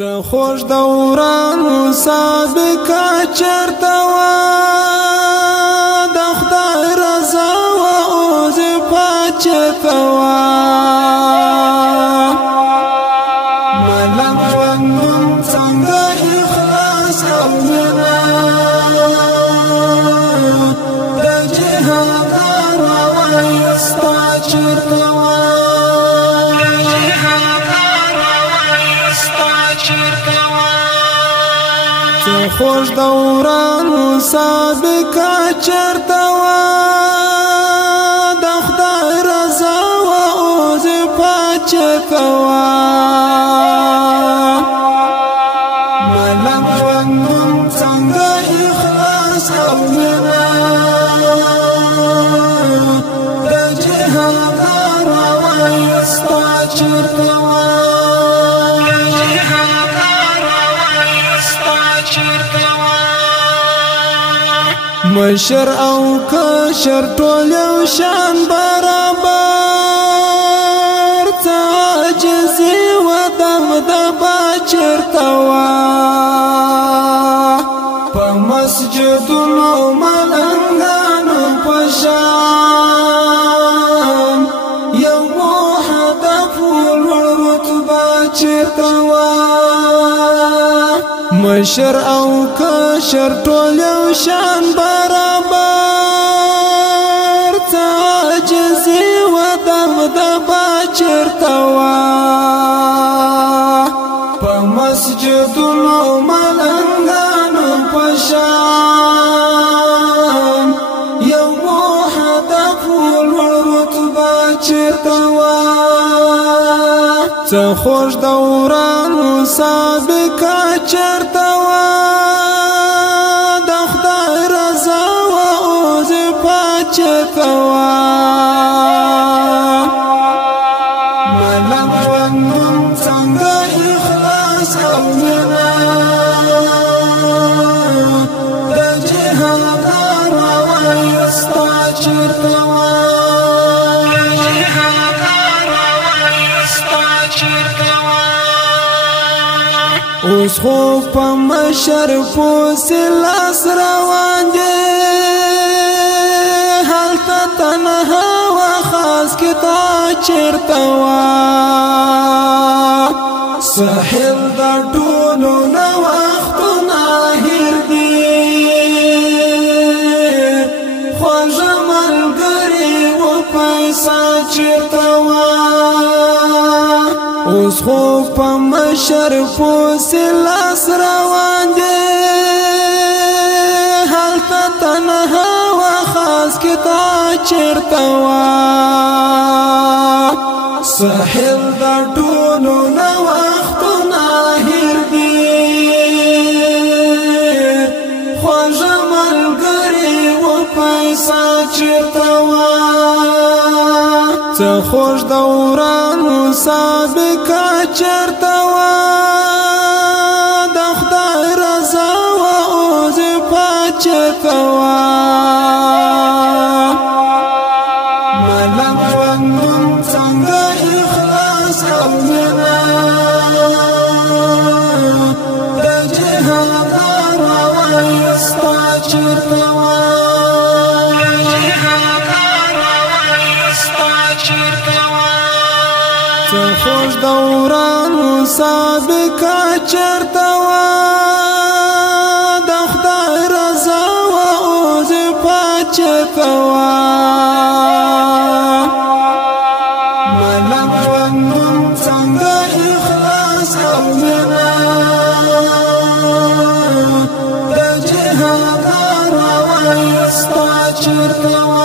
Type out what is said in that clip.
څه خوش دوران سابقه چرته وا د خدای رضا و اوز پاچته وا ملم ونم څنګه اخلاص او منا د جهاد راوایستا چرته وا خوش دوران سابقه چرته وا د خدای رضا و اوز پاچته وا ملم ونم څنګه اخلاص او منا د جهاد راوایستا چرته وا مشر او کشر ټول یو شان برابر تعجزي و دبدبه چرته وا په مسجدونو ملنګانو په شان یو هدف لوړ رتبه چرته وا مشر او کشر ټول یو شان برابر تعجزي و دبدبه چرته وا په مسجدونو ملنګانو په شان یو هدف لوړ رتبه چرته وا څه خوش دوران سابقه چرته وا د خدای رضا و اوز پاچته وا ملم ونم څنګه اخلاص او منا د جهاد راوایستا چرته وا اوس خو په مشر پوسې لاس روان دی هلته تنها و خاص کې تا چرته وا ساحل د ټولو نه وختونه هېر دي خوږه ملګري و پیسه چرته وا اوس خو په مشر پوسې لاس روان دی هلته تنها و خاص کې تا چرته وا ساحل د ټولو نه وختونه هېر دي خوږه ملګري و پیسه چرته وا څه خوش دوران سابقه چرته وا د خدای رضا و اوز پاچته وا ملم ونم څنګه اخلاص او منا د جهاد راوایستا چرته وا څه خوش دوران سابقه چرته وا د خدای رضا و اوز پاچته وا ملم ونم څنګه اخلاص او منا د جهاد راوایستا چرته وا